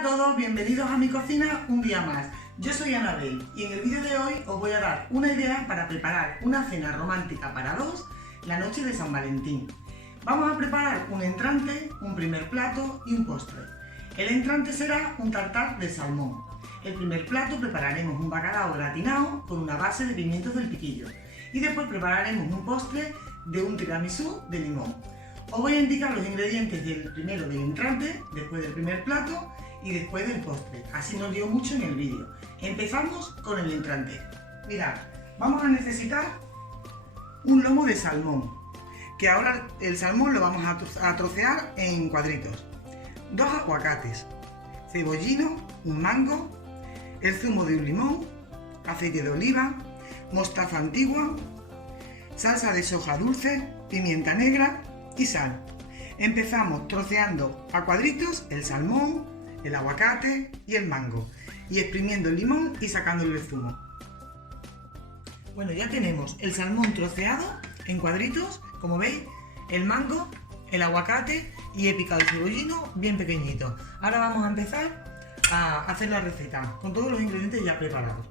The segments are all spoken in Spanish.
Hola a todos, bienvenidos a mi cocina un día más. Yo soy Anabel y en el vídeo de hoy os voy a dar una idea para preparar una cena romántica para dos la noche de San Valentín. Vamos a preparar un entrante, un primer plato y un postre. El entrante será un tartar de salmón. El primer plato prepararemos un bacalao gratinado con una base de pimientos del piquillo y después prepararemos un postre de un tiramisú de limón. Os voy a indicar los ingredientes del primero del entrante, después del primer plato y después del postre, así no lío mucho en el vídeo. Empezamos con el entrante. Mirad, vamos a necesitar un lomo de salmón, que ahora el salmón lo vamos a trocear en cuadritos, 2 aguacates, cebollino, un mango, el zumo de un limón, aceite de oliva, mostaza antigua, salsa de soja dulce, pimienta negra y sal. Empezamos troceando a cuadritos el salmón, el aguacate y el mango y exprimiendo el limón y sacándole el zumo. Bueno, ya tenemos el salmón troceado en cuadritos, como veis, el mango, el aguacate y he picado el cebollino bien pequeñito. Ahora vamos a empezar a hacer la receta con todos los ingredientes ya preparados.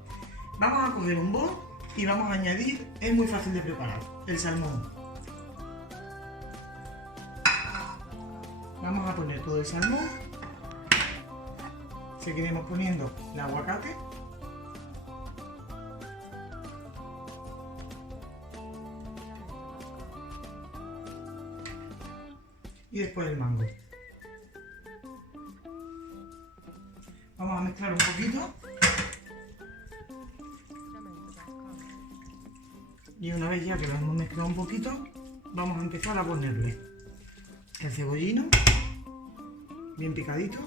Vamos a coger un bol y vamos a añadir, es muy fácil de preparar, el salmón. Vamos a poner todo el salmón, seguiremos poniendo el aguacate, y después el mango. Vamos a mezclar un poquito y una vez ya que lo hemos mezclado un poquito, vamos a empezar a ponerle el cebollino bien picadito,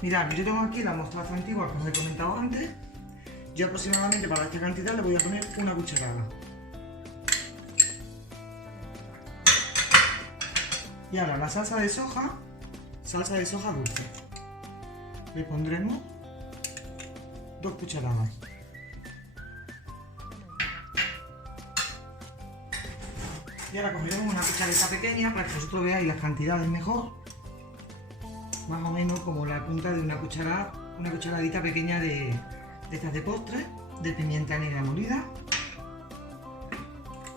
mirad, yo tengo aquí la mostaza antigua que os he comentado antes. Yo aproximadamente para esta cantidad le voy a poner una cucharada. Y ahora la salsa de soja dulce, le pondremos 2 cucharadas. Y ahora cogeremos una cucharita pequeña para que vosotros veáis las cantidades mejor, más o menos como la punta de una cucharadita pequeña de estas de postre, de pimienta negra molida,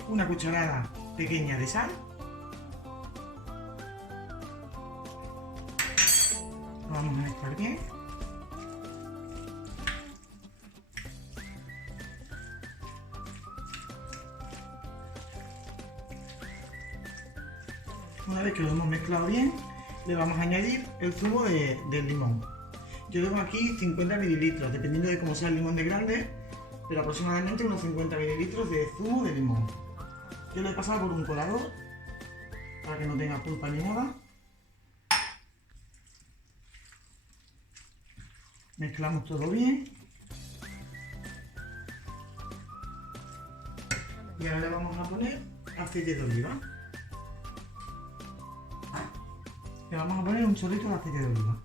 una cucharada pequeña de sal, lo vamos a mezclar bien. Una vez que lo hemos mezclado bien, le vamos a añadir el zumo del limón. Yo tengo aquí 50 mililitros, dependiendo de cómo sea el limón de grande, pero aproximadamente unos 50 mililitros de zumo de limón. Yo lo he pasado por un colador, para que no tenga pulpa ni nada. Mezclamos todo bien. Y ahora le vamos a poner aceite de oliva. Le vamos a poner un chorrito de aceite de oliva.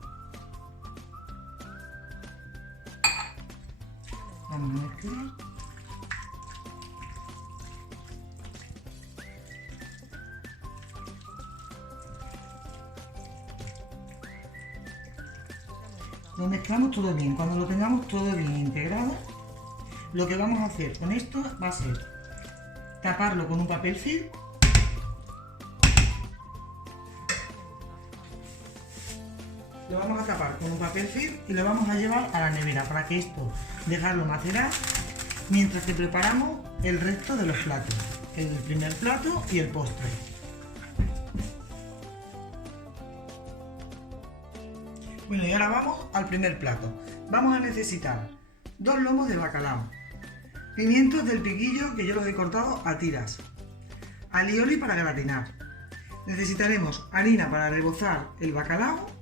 Vamos a mezclar. Lo mezclamos todo bien. Cuando lo tengamos todo bien integrado, lo que vamos a hacer con esto va a ser taparlo con un papel film. Lo vamos a tapar con un papel film y lo vamos a llevar a la nevera para que esto, dejarlo macerar mientras que preparamos el resto de los platos, el primer plato y el postre. Bueno, y ahora vamos al primer plato. Vamos a necesitar 2 lomos de bacalao, pimientos del piquillo que yo los he cortado a tiras, alioli para gratinar. Necesitaremos harina para rebozar el bacalao,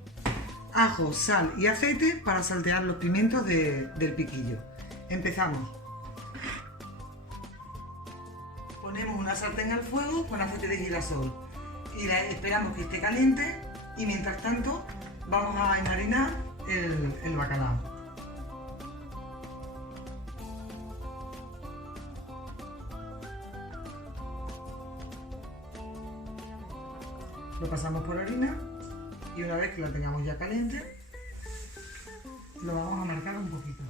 ajo, sal y aceite para saltear los pimientos del piquillo. Empezamos. Ponemos una sartén al fuego con aceite de girasol y esperamos que esté caliente y mientras tanto vamos a enharinar el bacalao. Lo pasamos por harina y una vez que la tengamos ya caliente, lo vamos a marcar un poquito.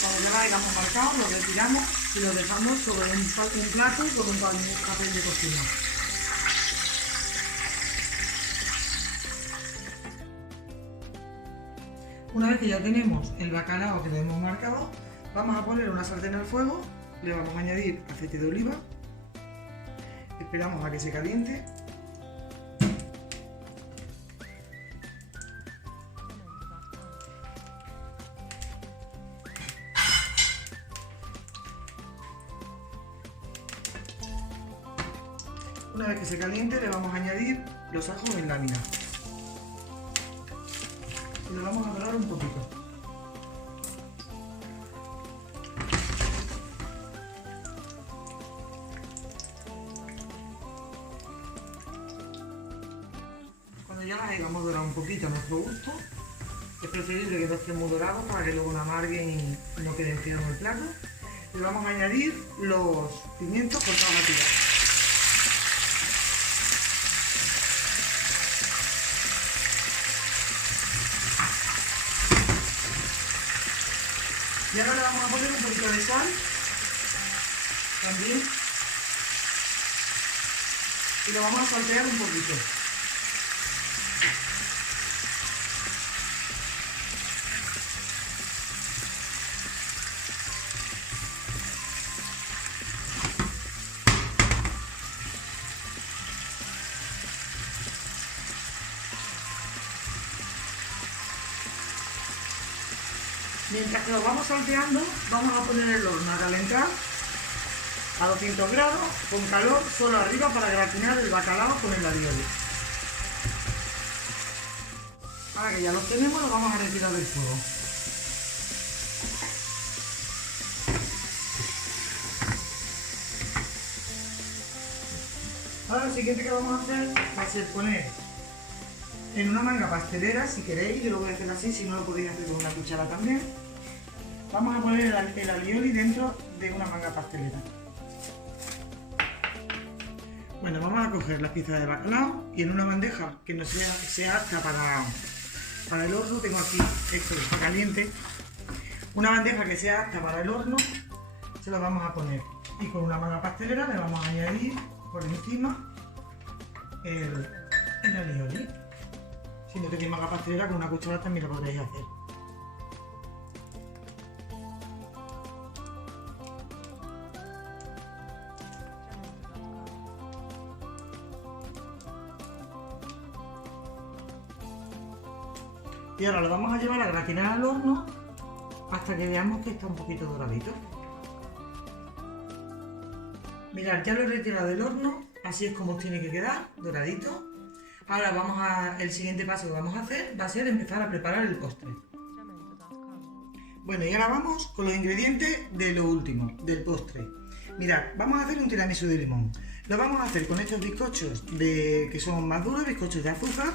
Cuando ya la hayamos marcado, lo retiramos y lo dejamos sobre un plato con un papel de cocina. Una vez que ya tenemos el bacalao que le hemos marcado, vamos a poner una sartén al fuego, le vamos a añadir aceite de oliva, esperamos a que se caliente. Una vez que se caliente, le vamos a añadir los ajos en láminas. Y lo vamos a dorar un poquito. Cuando ya las hayamos dorado un poquito a nuestro gusto, es preferible que no estén muy dorados para que luego no amarguen y no queden fríos en el plato. Le vamos a añadir los pimientos cortados a tiras. Y ahora le vamos a poner un poquito de sal también y lo vamos a saltear un poquito. Mientras que lo vamos salteando, vamos a poner el horno a calentar a 200 grados, con calor solo arriba para gratinar el bacalao con el alioli. Ahora que ya los tenemos, los vamos a retirar del fuego. Ahora lo siguiente que vamos a hacer va a ser poner en una manga pastelera, si queréis, yo lo voy a hacer así, si no lo podéis hacer con una cuchara también. Vamos a poner el alioli dentro de una manga pastelera. Bueno, vamos a coger las piezas de bacalao y en una bandeja que no sea apta para el horno, tengo aquí esto que está caliente, una bandeja que sea apta para el horno, se lo vamos a poner y con una manga pastelera le vamos a añadir por encima el alioli. Si no tenéis manga pastelera, con una cuchara también lo podréis hacer. Y ahora lo vamos a llevar a gratinar al horno hasta que veamos que está un poquito doradito. Mirad, ya lo he retirado del horno, así es como tiene que quedar, doradito. Ahora el siguiente paso que vamos a hacer va a ser empezar a preparar el postre. Bueno, y ahora vamos con los ingredientes de lo último, del postre. Mirad, vamos a hacer un tiramisú de limón. Lo vamos a hacer con estos bizcochos que son más duros, bizcochos de azúcar.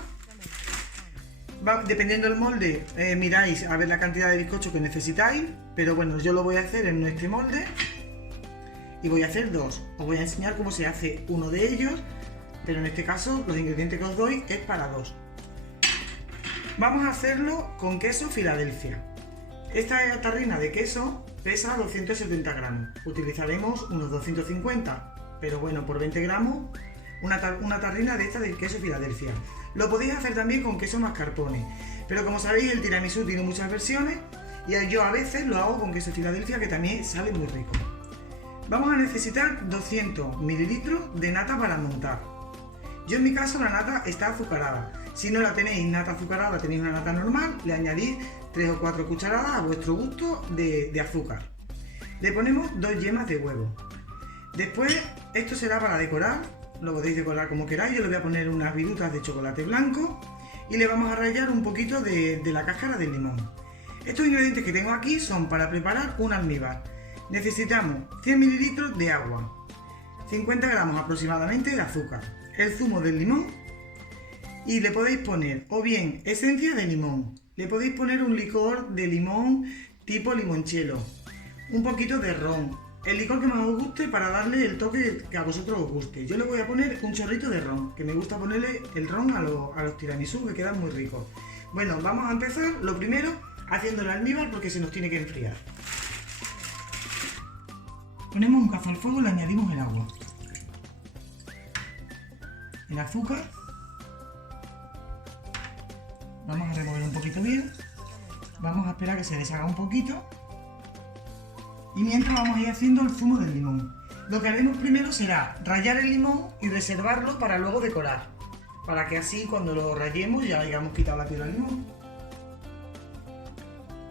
Dependiendo del molde, miráis a ver la cantidad de bizcocho que necesitáis, pero bueno, yo lo voy a hacer en este molde y voy a hacer dos. Os voy a enseñar cómo se hace uno de ellos, pero en este caso los ingredientes que os doy es para dos. Vamos a hacerlo con queso Filadelfia. Esta tarrina de queso pesa 270 gramos, utilizaremos unos 250, pero bueno, por 20 gramos una tarrina de esta de queso Filadelfia. Lo podéis hacer también con queso mascarpone, pero como sabéis el tiramisú tiene muchas versiones y yo a veces lo hago con queso Filadelfia, que también sale muy rico. Vamos a necesitar 200 mililitros de nata para montar. Yo en mi caso la nata está azucarada. Si no la tenéis nata azucarada, tenéis una nata normal, le añadís 3 o 4 cucharadas a vuestro gusto de azúcar. Le ponemos 2 yemas de huevo. Después, esto será para decorar, lo podéis decorar como queráis. Yo le voy a poner unas virutas de chocolate blanco y le vamos a rallar un poquito de la cáscara del limón. Estos ingredientes que tengo aquí son para preparar un almíbar. Necesitamos 100 mililitros de agua, 50 gramos aproximadamente de azúcar, el zumo del limón Y le podéis poner o bien esencia de limón, le podéis poner un licor de limón tipo limoncello, un poquito de ron, el licor que más os guste para darle el toque que a vosotros os guste. Yo le voy a poner un chorrito de ron, que me gusta ponerle el ron a los tiramisú, que quedan muy ricos. Bueno, vamos a empezar lo primero haciendo el almíbar porque se nos tiene que enfriar. Ponemos un cazo al fuego y le añadimos el agua, el azúcar. Vamos a remover un poquito bien. Vamos a esperar que se deshaga un poquito. Y mientras vamos a ir haciendo el zumo del limón. Lo que haremos primero será rallar el limón y reservarlo para luego decorar. Para que así cuando lo rallemos ya hayamos quitado la piel al limón.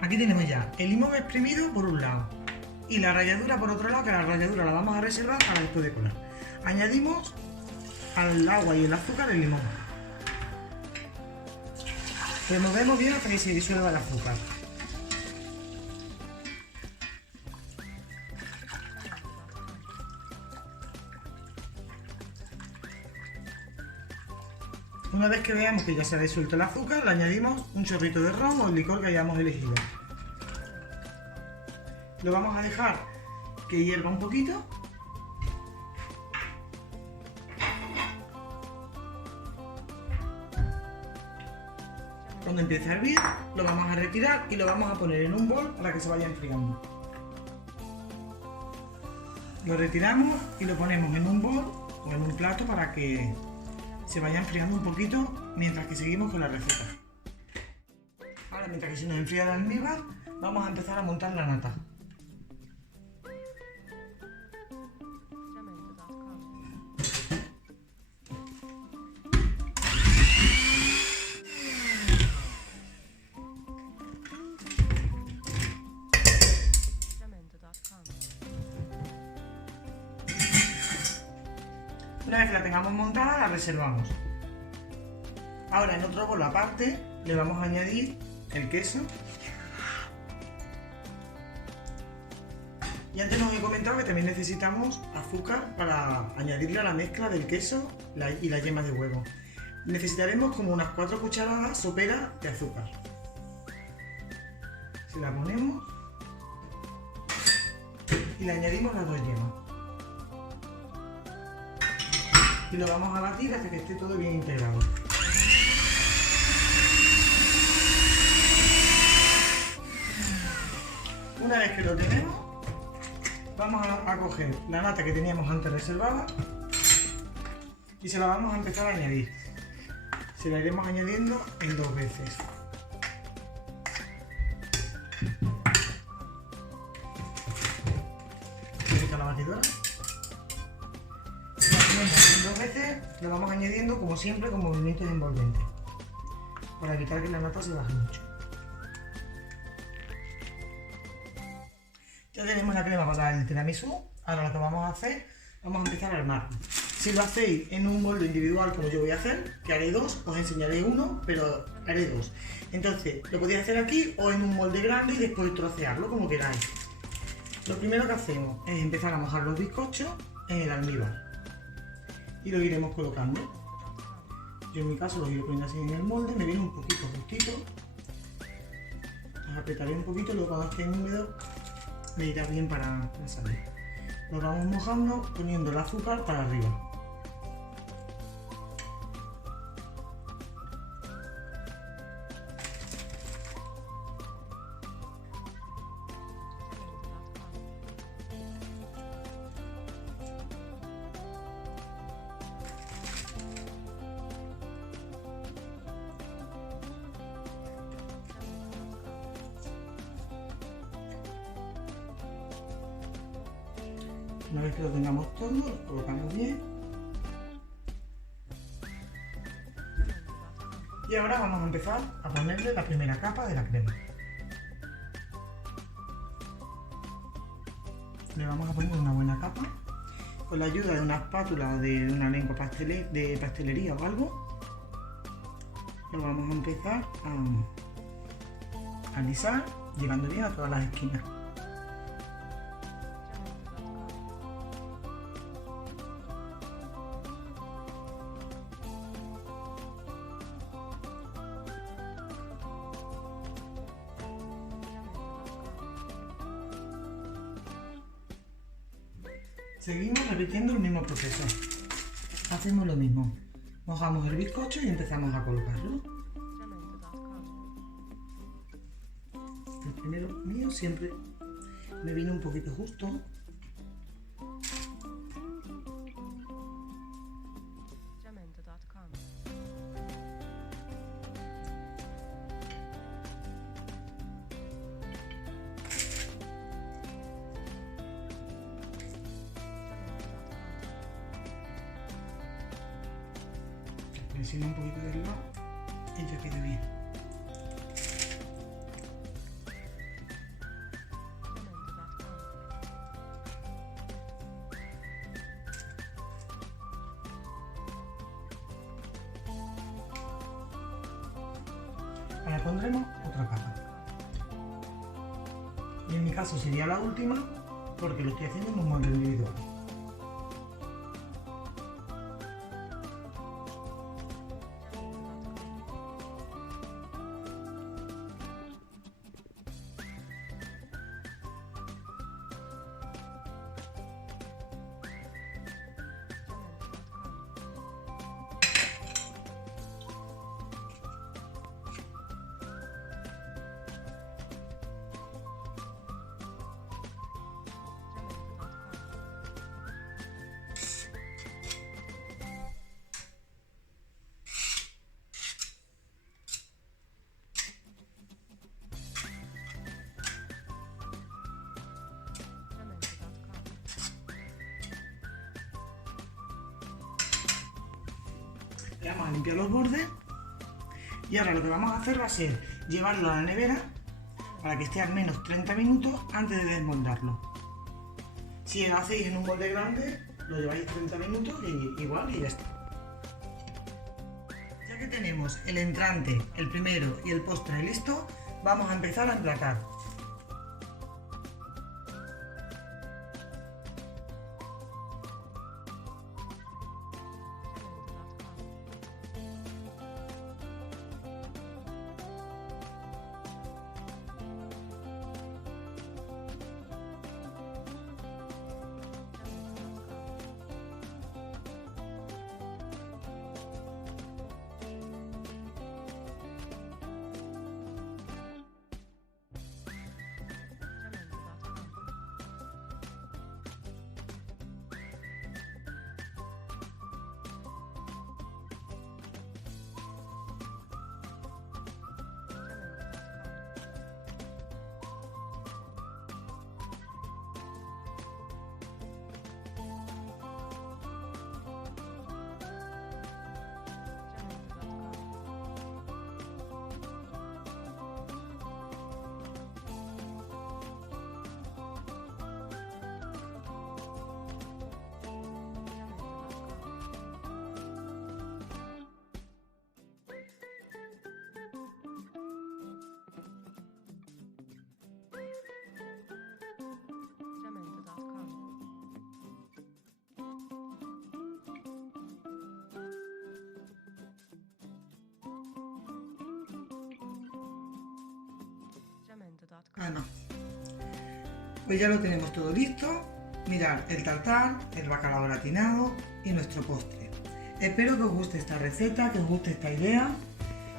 Aquí tenemos ya el limón exprimido por un lado. Y la ralladura por otro lado, que la ralladura la vamos a reservar para después decorar. Añadimos al agua y el azúcar el limón. Removemos bien hasta que se disuelva el azúcar. Una vez que veamos que ya se ha disuelto el azúcar, le añadimos un chorrito de ron o el licor que hayamos elegido. Lo vamos a dejar que hierva un poquito. Cuando empiece a hervir, lo vamos a retirar y lo vamos a poner en un bol para que se vaya enfriando. Lo retiramos y lo ponemos en un bol o en un plato para que se vaya enfriando un poquito mientras que seguimos con la receta. Ahora, mientras que se nos enfría el almíbar, vamos a empezar a montar la nata. Una vez que la tengamos montada, la reservamos. Ahora en otro bol aparte le vamos a añadir el queso. Y antes nos he comentado que también necesitamos azúcar para añadirle a la mezcla del queso y las yemas de huevo. Necesitaremos como unas 4 cucharadas soperas de azúcar. Se la ponemos y le añadimos las 2 yemas. Y lo vamos a batir hasta que esté todo bien integrado. Una vez que lo tenemos, vamos a coger la nata que teníamos antes reservada y se la vamos a empezar a añadir. Se la iremos añadiendo en 2 veces. La batidora. En 2 veces lo vamos añadiendo como siempre con movimientos envolventes para evitar que la nata se baje mucho. Ya tenemos la crema para el tiramisú. Ahora lo que vamos a hacer, vamos a empezar a armarlo. Si lo hacéis en un molde individual como yo voy a hacer, que haré 2, os enseñaré uno, pero haré 2. Entonces lo podéis hacer aquí o en un molde grande y después trocearlo como queráis. Lo primero que hacemos es empezar a mojar los bizcochos en el almíbar y lo iremos colocando. Yo en mi caso los iré poniendo así en el molde, me viene un poquito justito. Los apretaré un poquito y luego cuando estén húmedos me irá bien para salir. Lo vamos mojando poniendo el azúcar para arriba. Una vez que lo tengamos todo, lo colocamos bien. Y ahora vamos a empezar a ponerle la primera capa de la crema. Le vamos a poner una buena capa. Con la ayuda de una espátula o de una lengua de pastelería o algo, lo vamos a empezar a alisar, llegando bien a todas las esquinas. Seguimos repitiendo el mismo proceso. Hacemos lo mismo. Mojamos el bizcocho y empezamos a colocarlo. El primero mío siempre me vino un poquito justo. Presiono un poquito del lado y ya queda bien. Ahora pondremos otra capa. Y en mi caso sería la última porque lo estoy haciendo en un molde individual. Le vamos a limpiar los bordes y ahora lo que vamos a hacer va a ser llevarlo a la nevera para que esté al menos 30 minutos antes de desmoldarlo. Si lo hacéis en un molde grande, lo lleváis 30 minutos y igual y ya está. Ya que tenemos el entrante, el primero y el postre listo, vamos a empezar a emplatar. Bueno, pues ya lo tenemos todo listo. Mirad, el tartar, el bacalao gratinado y nuestro postre. Espero que os guste esta receta, que os guste esta idea,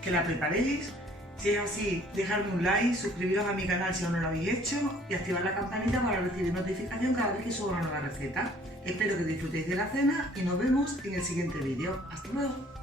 que la preparéis. Si es así, dejadme un like, suscribiros a mi canal si aún no lo habéis hecho y activad la campanita para recibir notificación cada vez que suba una nueva receta. Espero que disfrutéis de la cena y nos vemos en el siguiente vídeo. ¡Hasta luego!